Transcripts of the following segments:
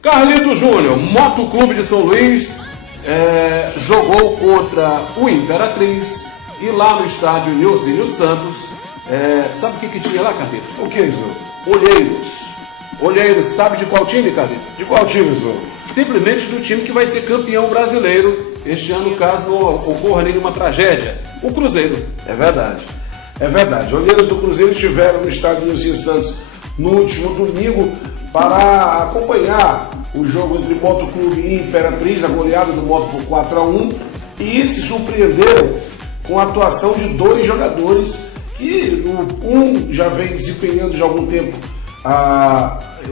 Carlito Júnior, Motoclube de São Luís, jogou contra o Imperatriz e lá no estádio Nilzinho Santos, sabe o que tinha lá, Carlito? O que é isso, meu? Olheiros, sabe de qual time, Carlito? De qual time, meu? Simplesmente do time que vai ser campeão brasileiro este ano, caso não ocorra nenhuma tragédia, o Cruzeiro. É verdade. Olheiros do Cruzeiro estiveram no estádio Nilzinho Santos no último domingo para acompanhar o jogo entre Motoclube e Imperatriz, a goleada do Moto por 4-1, e se surpreenderam com a atuação de dois jogadores que um já vem desempenhando já há algum tempo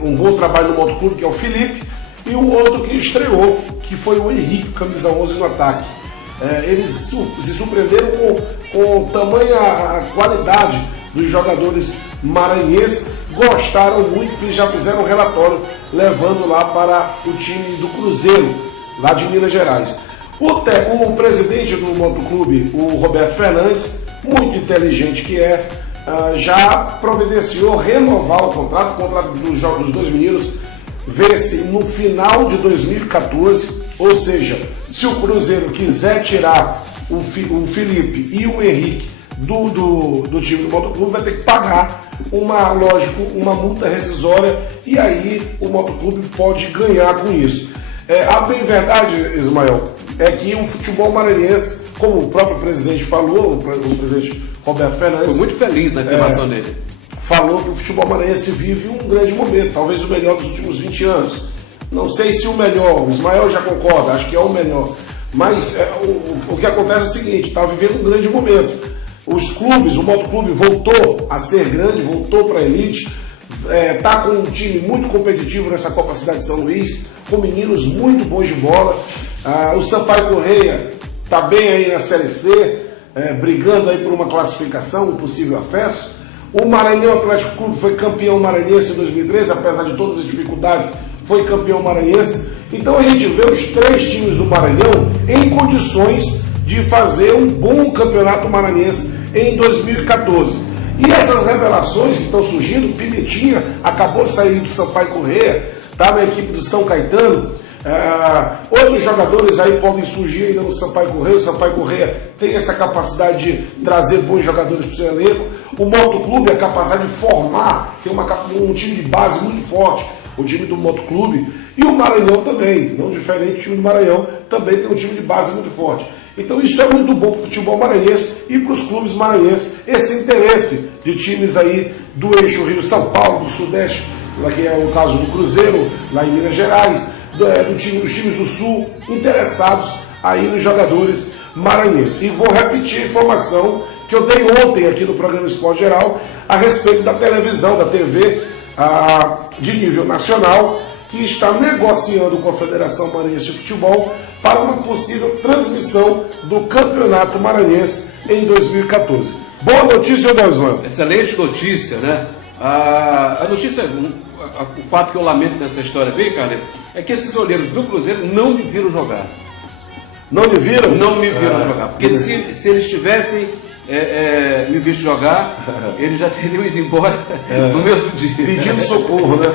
um bom trabalho no Motoclube, que é o Felipe, e o outro que estreou, que foi o Henrique, camisa 11 no ataque. Eles se surpreenderam com tamanha qualidade dos jogadores maranhenses, gostaram muito, já fizeram um relatório levando lá para o time do Cruzeiro, lá de Minas Gerais. O presidente do Motoclube, o Roberto Fernandes, muito inteligente que já providenciou renovar o contrato dos dois meninos vence no final de 2014, ou seja, se o Cruzeiro quiser tirar o Felipe e o Henrique do time do Motoclube, vai ter que pagar uma multa rescisória, e aí o Motoclube pode ganhar com isso. A bem verdade, Ismael, é que o futebol maranhense, como o próprio presidente falou, o presidente Roberto Fernandes... Foi muito feliz na afirmação dele. Falou que o futebol maranhense vive um grande momento, talvez o melhor dos últimos 20 anos. Não sei se o melhor, o Ismael já concorda, acho que é o melhor. Mas o que acontece é o seguinte, está vivendo um grande momento. Os clubes, o Motoclube voltou a ser grande, voltou para a elite, está com um time muito competitivo nessa Copa Cidade de São Luís, com meninos muito bons de bola. O Sampaio Correia está bem aí na Série C, brigando aí por uma classificação, um possível acesso. O Maranhão Atlético Clube foi campeão maranhense em 2013, apesar de todas as dificuldades, foi campeão maranhense. Então a gente vê os três times do Maranhão em condições de fazer um bom campeonato maranhense em 2014. E essas revelações que estão surgindo, Pimentinha acabou de sair do Sampaio Correia, está na equipe do São Caetano. Outros jogadores aí podem surgir ainda no Sampaio Correia. O Sampaio Correia tem essa capacidade de trazer bons jogadores para o seu elenco. O Motoclube, a capacidade de formar, tem um time de base muito forte, o time do Motoclube. E o Maranhão também, não diferente, o time do Maranhão também tem um time de base muito forte. Então isso é muito bom para o futebol maranhense e para os clubes maranhenses, esse interesse de times aí do eixo Rio-São Paulo, do Sudeste, lá que é o caso do Cruzeiro, lá em Minas Gerais, dos times do Sul, interessados aí nos jogadores maranhenses. E vou repetir a informação que eu dei ontem aqui no programa Esporte Geral a respeito da televisão, da TV de nível nacional, que está negociando com a Federação Maranhense de Futebol para uma possível transmissão do Campeonato Maranhense em 2014. Boa notícia, Ismael? Excelente notícia, né? A notícia, o fato que eu lamento nessa história bem, Carlito, é que esses olheiros do Cruzeiro não me viram jogar. Não me viram? Não me viram jogar. Porque se eles tivessem me visto jogar, eles já teriam ido embora no mesmo dia. Pedindo socorro, né?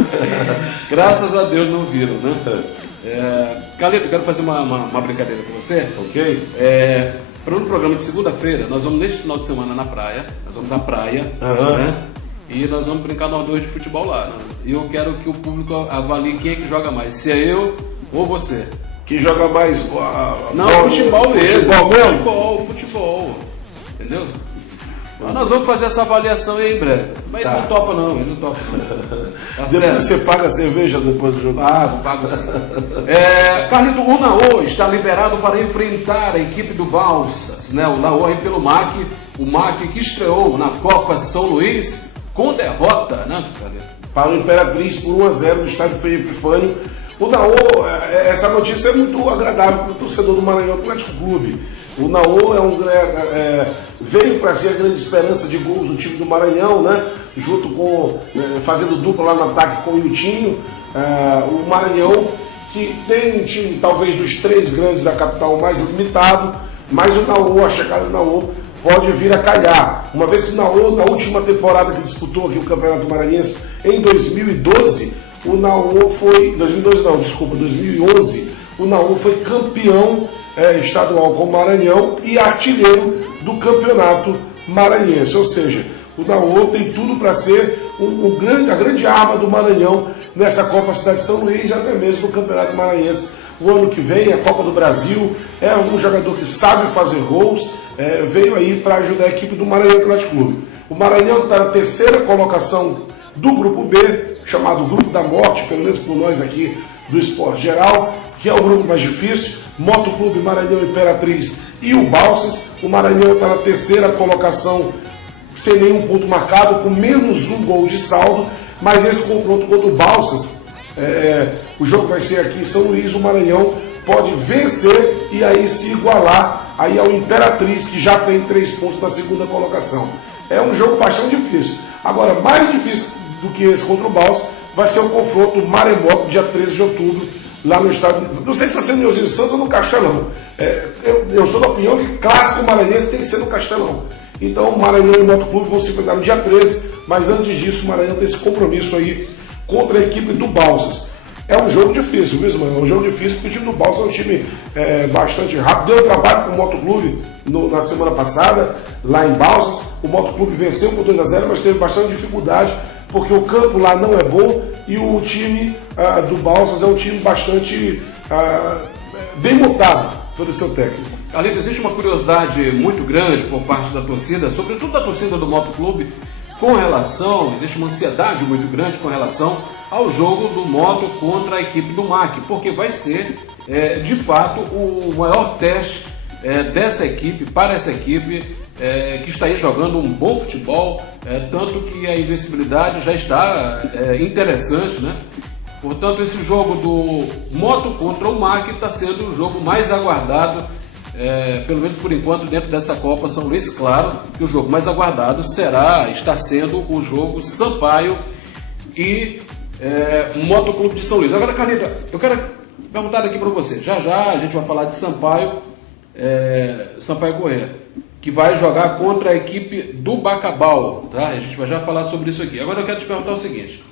Graças a Deus não viram, né? Carlito, eu quero fazer uma brincadeira com você. Ok. Para um programa de segunda-feira, nós vamos neste final de semana na praia. Nós vamos à praia, né? E nós vamos brincar nós dois de futebol lá, né? E eu quero que o público avalie quem é que joga mais, se é eu ou você. Quem joga mais? Futebol mesmo. Futebol mesmo? Futebol. Entendeu? Mas nós vamos fazer essa avaliação aí em breve. Mas ele não topa não, ele não topa não. Tá depois você paga a cerveja depois do jogo? Pago sim. Carlito, o Naô está liberado para enfrentar a equipe do Balsas, né? O Naô aí pelo MAC, o MAC que estreou na Copa São Luís com derrota, né, Carlito? Para o Imperatriz por 1-0 no estádio Frei Epifânio. O Naô, essa notícia é muito agradável para o torcedor do Maranhão Atlético Clube. O Naô veio para ser a grande esperança de gols do time do Maranhão, né? Junto com, fazendo dupla lá no ataque com o Iltinho. O Maranhão, que tem um time talvez dos três grandes da capital mais limitado, mas o Naô, a chegada do Naô, pode vir a calhar. Uma vez que o Naô, na última temporada que disputou aqui o Campeonato Maranhense, em 2012, o Naú foi, 2012 não, desculpa, 2011, o Naú foi campeão estadual com o Maranhão e artilheiro do campeonato maranhense, ou seja, o Naú tem tudo para ser a grande arma do Maranhão nessa Copa Cidade de São Luís e até mesmo no Campeonato Maranhense. O ano que vem, a Copa do Brasil, é um jogador que sabe fazer gols, veio aí para ajudar a equipe do Maranhão Atlético Clube. O Maranhão está na terceira colocação do Grupo B, chamado Grupo da Morte, pelo menos por nós aqui do Esporte Geral, que é o grupo mais difícil, Motoclube, Maranhão, Imperatriz e o Balsas. O Maranhão está na terceira colocação, sem nenhum ponto marcado, com menos um gol de saldo, mas esse confronto contra o Balsas, o jogo vai ser aqui em São Luís, o Maranhão pode vencer e aí se igualar aí ao Imperatriz, que já tem 3 pontos na segunda colocação. É um jogo bastante difícil. Agora, mais difícil do que esse contra o Balsas vai ser o confronto Maremoto, dia 13 de outubro, lá no estádio. Não sei se vai ser no Neuzinho Santos ou no Castelão. Eu sou da opinião que clássico maranhense tem que ser no Castelão. Então o Maranhão e o Motoclube vão se enfrentar no dia 13, mas antes disso o Maranhão tem esse compromisso aí contra a equipe do Balsas. É um jogo difícil, viu, mano? É um jogo difícil porque o time do Balsas é um time bastante rápido. Deu trabalho para o Motoclube na semana passada, lá em Balsas. O Motoclube venceu por 2-0, mas teve bastante dificuldade porque o campo lá não é bom e o time do Balsas é um time bastante bem montado pelo seu técnico. Carlito, existe uma curiosidade muito grande por parte da torcida, sobretudo da torcida do Motoclube, existe uma ansiedade muito grande com relação ao jogo do Moto contra a equipe do MAC, porque vai ser, de fato, o maior teste dessa equipe, para essa equipe, que está aí jogando um bom futebol, tanto que a invencibilidade já está interessante, né? Portanto, esse jogo do Moto contra o MAC está sendo o jogo mais aguardado, pelo menos por enquanto, dentro dessa Copa São Luís. Claro que o jogo mais aguardado está sendo o jogo Sampaio e Motoclube de São Luís. Agora, Carlito, eu quero perguntar aqui para você. Já a gente vai falar de Sampaio Corrêa, que vai jogar contra a equipe do Bacabal, tá? A gente vai já falar sobre isso aqui. Agora eu quero te perguntar o seguinte.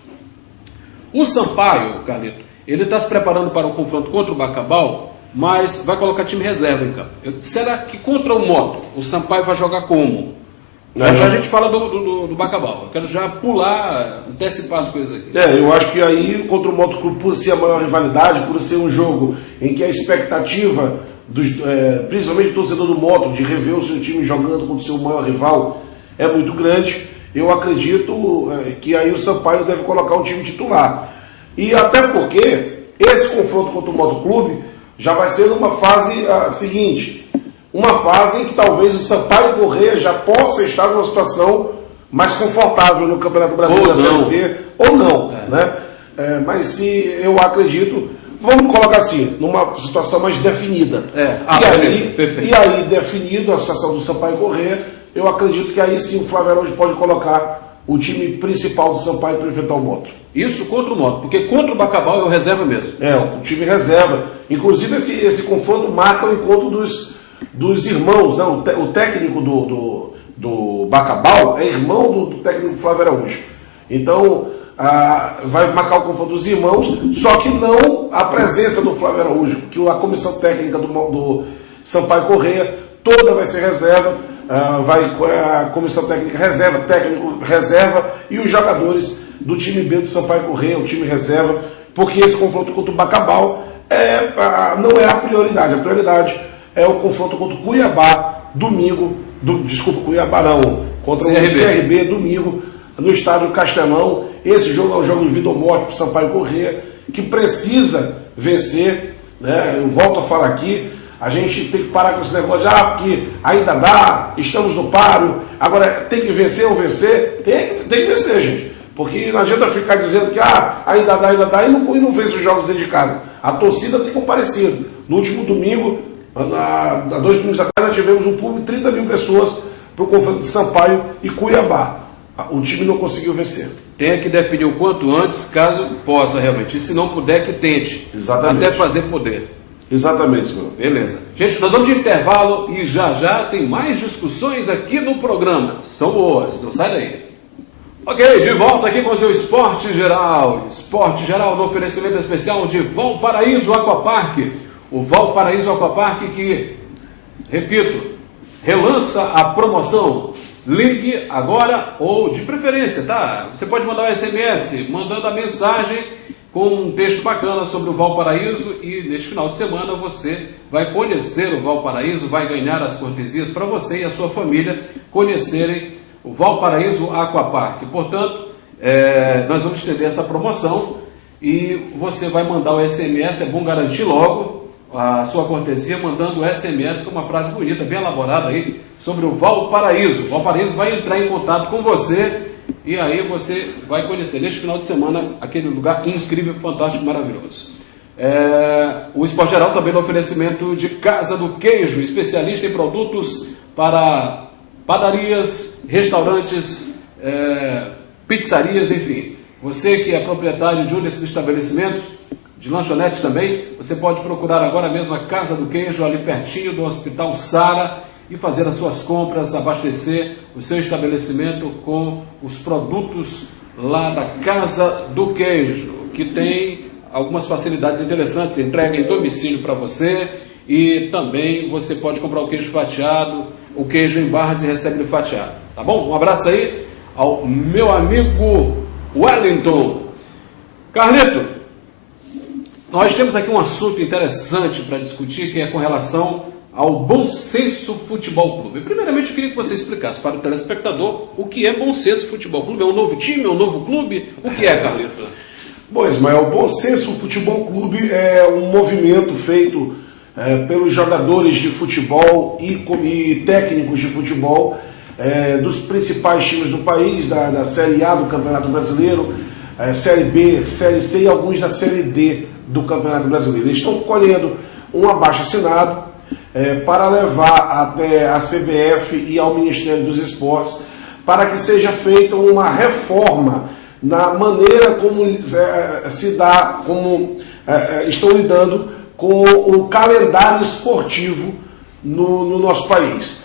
O Sampaio, Carlito, ele está se preparando para o confronto contra o Bacabal, mas vai colocar time reserva em campo. Será que contra o Moto, o Sampaio vai jogar como? Já a gente fala do Bacabal. Eu quero já antecipar as coisas aqui. Eu acho que aí, contra o Moto Clube, por ser a maior rivalidade, por ser um jogo em que a expectativa, principalmente do torcedor do Moto, de rever o seu time jogando contra o seu maior rival, é muito grande. Eu acredito que aí o Sampaio deve colocar um time titular. E até porque esse confronto contra o Moto Clube já vai ser numa fase seguinte. Uma fase em que talvez o Sampaio Corrêa já possa estar numa situação mais confortável no Campeonato Brasileiro da Série C, ou não, né? Mas se eu acredito, vamos colocar assim, numa situação mais definida. E aí, definido a situação do Sampaio Corrêa, eu acredito que aí sim o Flávio Araújo pode colocar o time principal do Sampaio para enfrentar o Moto. Isso contra o Moto, porque contra o Bacabal é o reserva mesmo. O time reserva. Inclusive esse confronto marca o encontro dos irmãos, né? O técnico do Bacabal é irmão do técnico Flávio Araújo. Então, vai marcar o confronto dos irmãos, só que não a presença do Flávio Araújo, que a comissão técnica do Sampaio Corrêa toda vai ser reserva, vai a comissão técnica reserva, técnico reserva e os jogadores do time B do Sampaio Corrêa, o time reserva, porque esse confronto contra o Bacabal não é a prioridade. A prioridade é o confronto contra o Cuiabá, contra o CRB, domingo, no estádio Castelão. Esse jogo é um jogo de vida ou morte para o Sampaio Corrêa, que precisa vencer, né? Eu volto a falar aqui, a gente tem que parar com esse negócio de porque ainda dá, estamos no páreo, agora tem que vencer ou vencer, tem que vencer, gente. Porque não adianta ficar dizendo que ainda dá e não vence os jogos dentro de casa. A torcida tem comparecido. No último domingo, há 2 domingos atrás, nós tivemos um público de 30 mil pessoas para o confronto de Sampaio e Cuiabá. O time não conseguiu vencer. Tem que definir o quanto antes, caso possa realmente. E se não puder, que tente. Exatamente. Até fazer poder. Exatamente, senhor. Beleza. Gente, nós vamos de intervalo e já tem mais discussões aqui no programa. São boas, não sai daí. Ok, de volta aqui com o seu Esporte Geral. Esporte Geral no oferecimento especial de Valparaíso Aquapark. O Valparaíso Aquapark que, repito, relança a promoção. Ligue agora ou de preferência, tá? Você pode mandar um SMS, mandando a mensagem com um texto bacana sobre o Valparaíso e neste final de semana você vai conhecer o Valparaíso, vai ganhar as cortesias para você e a sua família conhecerem o Valparaíso Aquapark. Portanto, nós vamos estender essa promoção e você vai mandar o SMS, é bom garantir logo a sua cortesia, mandando o SMS com uma frase bonita, bem elaborada aí, sobre o Valparaíso. O Valparaíso vai entrar em contato com você e aí você vai conhecer neste final de semana aquele lugar incrível, fantástico, maravilhoso. O Esporte Geral também no oferecimento de Casa do Queijo, especialista em produtos para padarias, restaurantes, pizzarias, enfim. Você que é proprietário de um desses estabelecimentos, de lanchonetes também, você pode procurar agora mesmo a Casa do Queijo, ali pertinho do Hospital Sara, e fazer as suas compras, abastecer o seu estabelecimento com os produtos lá da Casa do Queijo, que tem algumas facilidades interessantes, entrega em domicílio para você, e também você pode comprar o queijo fatiado, o queijo em barras e recebe fatiado, tá bom? Um abraço aí ao meu amigo Wellington. Carlito, nós temos aqui um assunto interessante para discutir, que é com relação ao Bom Senso Futebol Clube. Primeiramente, eu queria que você explicasse para o telespectador o que é Bom Senso Futebol Clube. É um novo time, é um novo clube? O que é, Carlito? Bom, Ismael, o Bom Senso Futebol Clube é um movimento feito pelos jogadores de futebol e técnicos de futebol dos principais times do país, da Série A do Campeonato Brasileiro, Série B, Série C e alguns da Série D do Campeonato Brasileiro. Eles estão colhendo um abaixo-assinado para levar até a CBF e ao Ministério dos Esportes para que seja feita uma reforma na maneira como se dá, como estão lidando com o calendário esportivo no nosso país.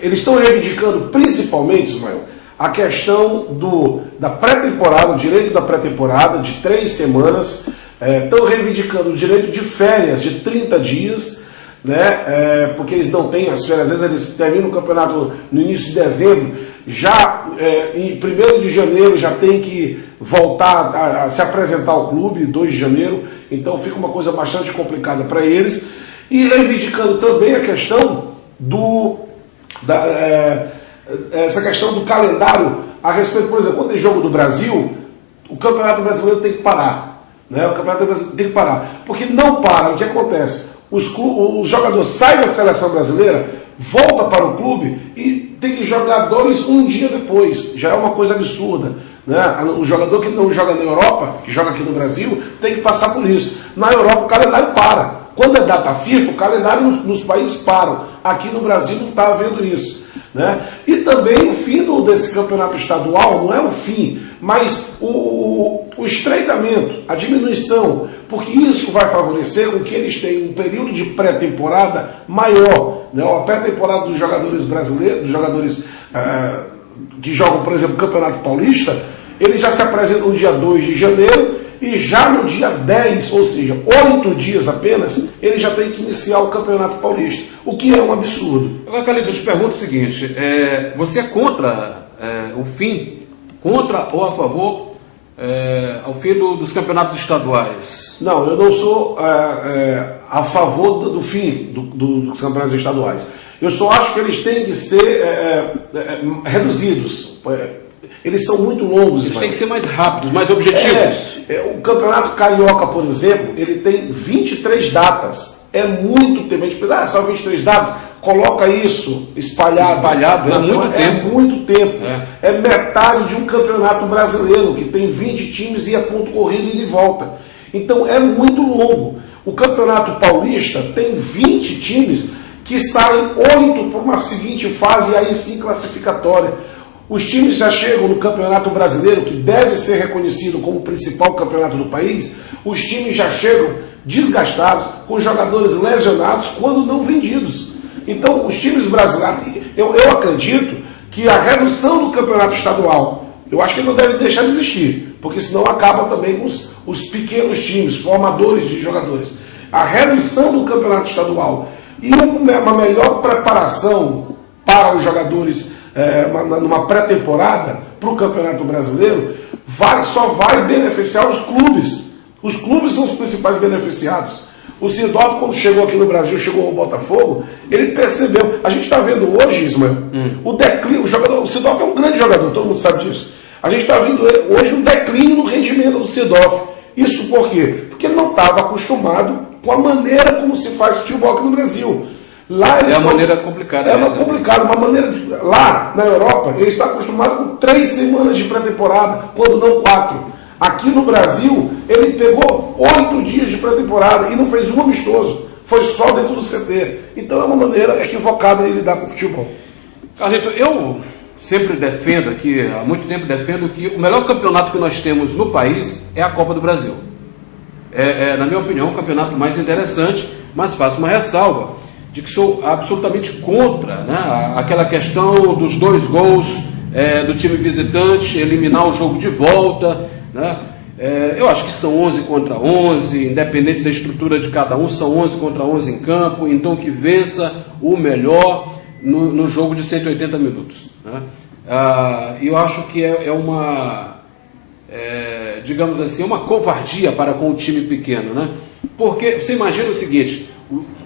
Eles estão reivindicando principalmente, Ismael, a questão da pré-temporada, o direito da pré-temporada de 3 semanas, estão reivindicando o direito de férias de 30 dias, né? Porque eles não têm as férias, às vezes eles terminam o campeonato no início de dezembro, já em 1º de janeiro já tem que voltar a se apresentar ao clube, 2 de janeiro, então fica uma coisa bastante complicada para eles, e reivindicando também a questão essa questão do calendário a respeito, por exemplo, quando tem jogo do Brasil, o Campeonato Brasileiro tem que parar, né? O Campeonato Brasileiro tem que parar, porque não para, o que acontece? Os jogadores saem da seleção brasileira, volta para o clube e tem que jogar um dia depois. Já é uma coisa absurda, né? O jogador que não joga na Europa, que joga aqui no Brasil, tem que passar por isso. Na Europa o calendário para. Quando é data FIFA, o calendário nos países param. Aqui no Brasil não está havendo isso, né? E também o fim desse campeonato estadual não é o fim, mas o estreitamento, a diminuição, porque isso vai favorecer com que eles tenham um período de pré-temporada maior, né? A pré-temporada dos jogadores brasileiros, dos jogadores que jogam, por exemplo, o Campeonato Paulista, eles já se apresentam no dia 2 de janeiro e já no dia 10, ou seja, 8 dias apenas, ele já tem que iniciar o Campeonato Paulista, o que é um absurdo. Agora, Carlito, eu te pergunto o seguinte, você é contra o fim, contra ou a favor ao fim dos campeonatos estaduais? Não, eu não sou a favor do fim dos campeonatos estaduais. Eu só acho que eles têm que ser reduzidos. Eles são muito longos. Eles têm que ser mais rápidos, mais objetivos. O Campeonato Carioca, por exemplo, ele tem 23 datas. É muito tempo. A gente pensa, só 23 datas. Coloca isso espalhado. É muito tempo. É metade de um campeonato brasileiro, que tem 20 times e é ponto corrido e de volta. Então é muito longo. O Campeonato Paulista tem 20 times que saem 8 por uma seguinte fase e aí sim classificatória. Os times já chegam no Campeonato Brasileiro, que deve ser reconhecido como o principal campeonato do país, os times já chegam desgastados, com jogadores lesionados, quando não vendidos. Então, os times brasileiros, eu acredito que a redução do campeonato estadual, eu acho que ele não deve deixar de existir, porque senão acaba também com os pequenos times, formadores de jogadores. A redução do campeonato estadual e uma melhor preparação para os jogadores numa pré-temporada para o Campeonato Brasileiro só vai beneficiar os clubes. Os clubes são os principais beneficiados. O Seedorf, quando chegou aqui no Brasil, chegou ao Botafogo, ele percebeu. A gente está vendo hoje, Ismael, o declínio. O Seedorf é um grande jogador, todo mundo sabe disso. A gente está vendo hoje um declínio no rendimento do Seedorf. Isso por quê? Porque ele não estava acostumado com a maneira como se faz futebol aqui no Brasil. Lá é uma maneira complicada. Uma maneira. Lá na Europa, ele está acostumado com 3 semanas de pré-temporada, quando não 4. Aqui no Brasil, ele pegou 8 dias de pré-temporada e não fez um amistoso. Foi só dentro do CT. Então é uma maneira equivocada de lidar com o futebol. Carlito, eu sempre defendo aqui, há muito tempo defendo que o melhor campeonato que nós temos no país é a Copa do Brasil. Na minha opinião, o campeonato mais interessante, mas faço uma ressalva de que sou absolutamente contra, né, aquela questão dos 2 gols do time visitante, eliminar o jogo de volta, né? Eu acho que são 11 contra 11, independente da estrutura de cada um, são 11 contra 11 em campo, então que vença o melhor no jogo de 180 minutos. Né? Eu acho que é uma, digamos assim, uma covardia para com o time pequeno, né? Porque você imagina o seguinte,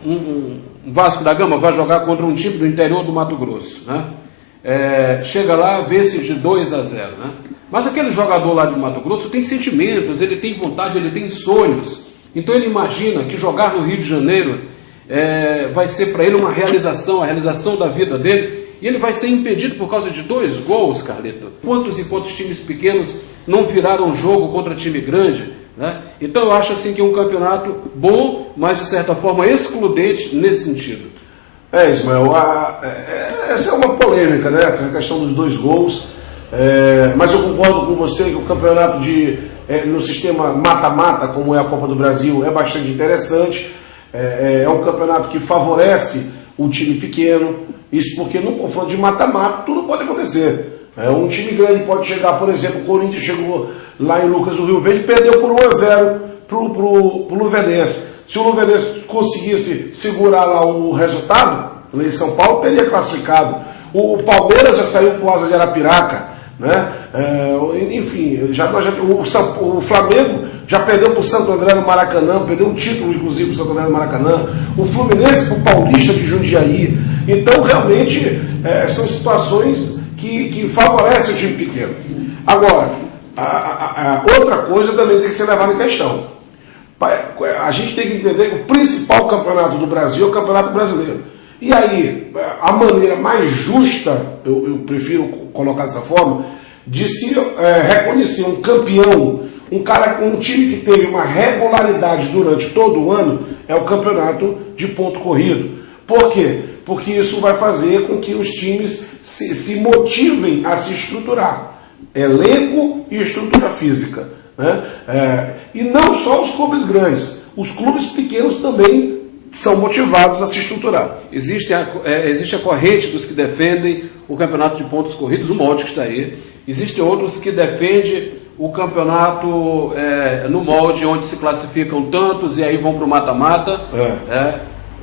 um Vasco da Gama vai jogar contra um time do interior do Mato Grosso, né? Chega lá, vence de 2-0, né? Mas aquele jogador lá de Mato Grosso tem sentimentos, ele tem vontade, ele tem sonhos. Então ele imagina que jogar no Rio de Janeiro vai ser para ele uma realização, a realização da vida dele, e ele vai ser impedido por causa de 2 gols, Carlito. Quantos e quantos times pequenos não viraram jogo contra time grande, né? Então eu acho assim que é um campeonato bom, mas de certa forma excludente nesse sentido. Ismael, essa é uma polêmica, né? A questão dos 2 gols. Mas eu concordo com você que o campeonato no sistema mata-mata, como é a Copa do Brasil, é bastante interessante. É um campeonato que favorece o time pequeno. Isso porque no confronto de mata-mata tudo pode acontecer. Um time grande pode chegar, por exemplo, o Corinthians chegou lá em Lucas do Rio Verde e perdeu por 1-0 pro Luverdense. Se o Luverdense conseguisse segurar lá o resultado, em São Paulo teria classificado. O Palmeiras já saiu com o Asa de Arapiraca, né? Enfim, o Flamengo já perdeu para o Santo André no Maracanã, perdeu um título inclusive para o Santo André no Maracanã, o Fluminense para o Paulista de Jundiaí. Então realmente são situações que favorecem o time pequeno. Agora, outra coisa também tem que ser levada em questão. A gente tem que entender que o principal campeonato do Brasil é o Campeonato Brasileiro. E aí, a maneira mais justa, eu prefiro colocar dessa forma, de se reconhecer um campeão, um time que teve uma regularidade durante todo o ano, é o campeonato de ponto corrido. Por quê? Porque isso vai fazer com que os times se motivem a se estruturar. Elenco e estrutura física. Né? E não só os clubes grandes, os clubes pequenos também são motivados a se estruturar. Existe a corrente dos que defendem o campeonato de pontos corridos, o molde que está aí. Existem outros que defendem o campeonato no molde onde se classificam tantos e aí vão para o mata-mata.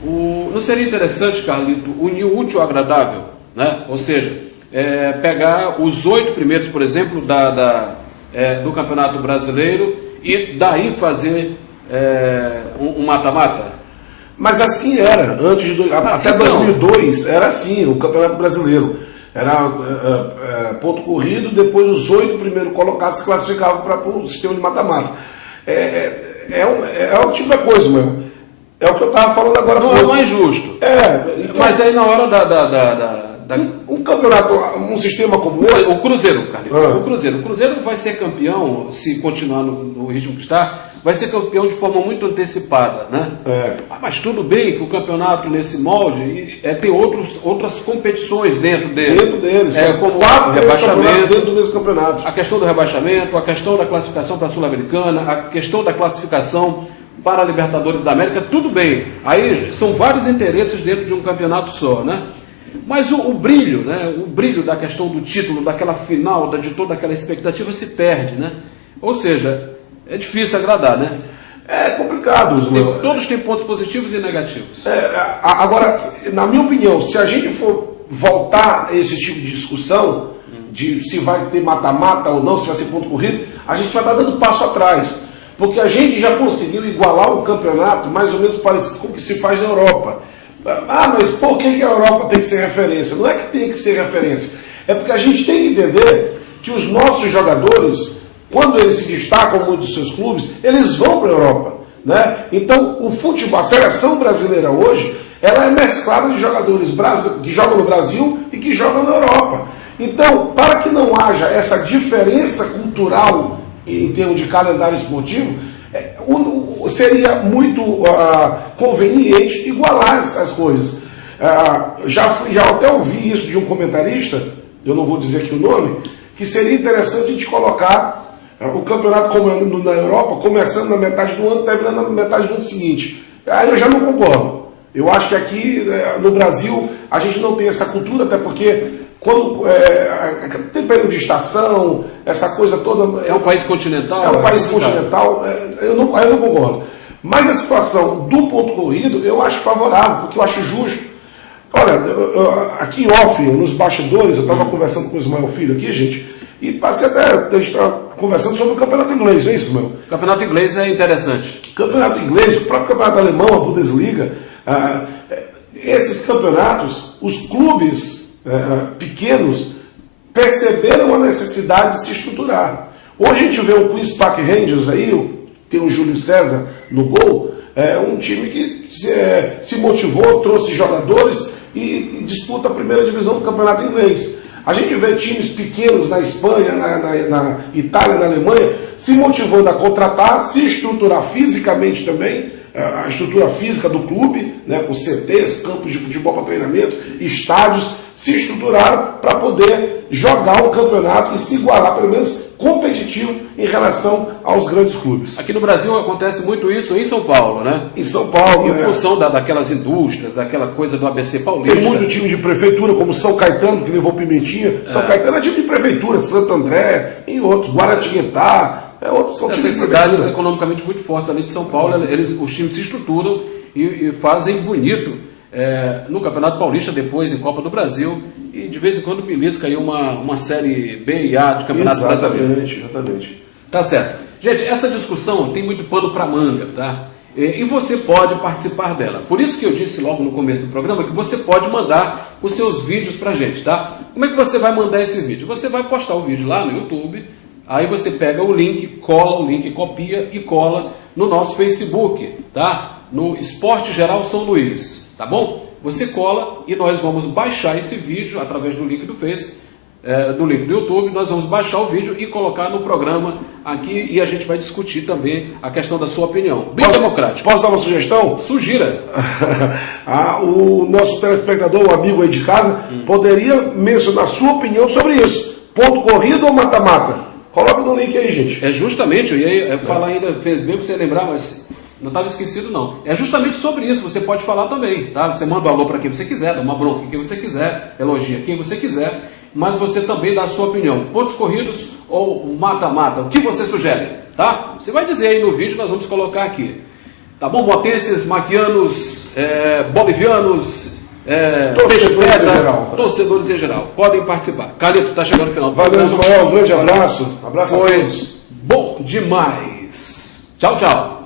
Não seria interessante, Carlito, unir o útil ao agradável? Né? Ou seja, pegar os 8 primeiros, por exemplo, do Campeonato Brasileiro e daí fazer um mata-mata? Mas assim era, até 2002 era assim, o Campeonato Brasileiro. Era ponto corrido, depois os 8 primeiros colocados se classificavam para o sistema de mata-mata. É o tipo da coisa, mesmo. É o que eu estava falando agora. Não é mais justo. Então, mas aí na hora um campeonato, um sistema como esse... O Cruzeiro, Carlinhos. O Cruzeiro vai ser campeão, se continuar no ritmo que está, vai ser campeão de forma muito antecipada, né? Mas tudo bem que o campeonato nesse molde tem outras competições dentro dele. Dentro dele, como o rebaixamento, dentro do mesmo campeonato. A questão do rebaixamento, a questão da classificação para a Sul-Americana, a questão da classificação para a Libertadores da América, tudo bem. Aí são vários interesses dentro de um campeonato só, né? Mas o brilho, né? O brilho da questão do título, daquela final, de toda aquela expectativa se perde, né? Ou seja, é difícil agradar, né? É complicado. Todos têm pontos positivos e negativos. Agora, na minha opinião, se a gente for voltar a esse tipo de discussão, de se vai ter mata-mata ou não, se vai ser ponto corrido, a gente vai estar dando passo atrás. Porque a gente já conseguiu igualar um campeonato mais ou menos parecido com o que se faz na Europa. Ah, mas por que a Europa tem que ser referência? Não é que tem que ser referência. É porque a gente tem que entender que os nossos jogadores, quando eles se destacam muito dos seus clubes, eles vão para a Europa, né? Então, o futebol, a seleção brasileira hoje, ela é mesclada de jogadores que jogam no Brasil e que jogam na Europa. Então, para que não haja essa diferença cultural em termos de calendário esportivo, seria muito conveniente igualar as coisas. Já até ouvi isso de um comentarista, eu não vou dizer aqui o nome, que seria interessante a gente colocar o campeonato como na Europa, começando na metade do ano, terminando na metade do ano seguinte. Aí eu já não concordo. Eu acho que aqui no Brasil a gente não tem essa cultura, até porque quando tem período de estação, essa coisa toda. É um país continental? É um país continental, aí eu não concordo. Mas a situação do ponto corrido eu acho favorável, porque eu acho justo. Olha, aqui em off, nos bastidores, eu estava conversando com o Ismael Filho aqui, gente, e passei até, a gente estava conversando sobre o campeonato inglês, não é isso, Ismael? O campeonato inglês é interessante. Campeonato inglês, o próprio campeonato alemão, a Bundesliga, esses campeonatos, os clubes pequenos perceberam a necessidade de se estruturar. Hoje a gente vê o Queen's Park Rangers aí, tem o Júlio César no gol, um time que se motivou, trouxe jogadores e disputa a primeira divisão do campeonato inglês. A gente vê times pequenos na Espanha, na Itália, na Alemanha, se motivando a contratar, se estruturar fisicamente também, a estrutura física do clube, né, com CTs, campos de futebol para treinamento, estádios, se estruturaram para poder jogar o campeonato e se igualar, pelo menos, competitivo em relação aos grandes clubes. Aqui no Brasil acontece muito isso em São Paulo, né? Em São Paulo, em função daquelas indústrias, daquela coisa do ABC Paulista. Tem muito time de prefeitura, como São Caetano, que levou Pimentinha. São Caetano é time de prefeitura, Santo André, e outros, Guaratinguetá. São essas cidades economicamente muito fortes, além de São Paulo, os times se estruturam e fazem bonito no Campeonato Paulista, depois em Copa do Brasil, e de vez em quando belisca aí uma série B e A de Campeonato Brasileiro. Exatamente. Tá certo. Gente, essa discussão tem muito pano para manga, tá? E você pode participar dela. Por isso que eu disse logo no começo do programa que você pode mandar os seus vídeos pra gente, tá? Como é que você vai mandar esse vídeo? Você vai postar o vídeo lá no YouTube. Aí você pega o link, cola o link, copia e cola no nosso Facebook, tá? No Esporte Geral São Luís, tá bom? Você cola e nós vamos baixar esse vídeo através do link do Face, do link do YouTube, nós vamos baixar o vídeo e colocar no programa aqui e a gente vai discutir também a questão da sua opinião. Bem democrático. Posso dar uma sugestão? Sugira. O nosso telespectador, o amigo aí de casa, poderia mencionar sua opinião sobre isso. Ponto corrido ou mata-mata? Coloca no link aí, gente. É justamente, eu ia falar ainda, fez bem pra você lembrar, mas não estava esquecido não. É justamente sobre isso, você pode falar também, tá? Você manda um alô para quem você quiser, dá uma bronca quem você quiser, elogia quem você quiser, mas você também dá a sua opinião. Pontos corridos ou mata-mata, o que você sugere, tá? Você vai dizer aí no vídeo, nós vamos colocar aqui. Tá bom? Botenses, maquianos, bolivianos, torcedores em geral, podem participar. Carlito, tá chegando no final do programa. Valeu, Ismael, um grande abraço. Abraço a todos. Bom demais. Tchau, tchau.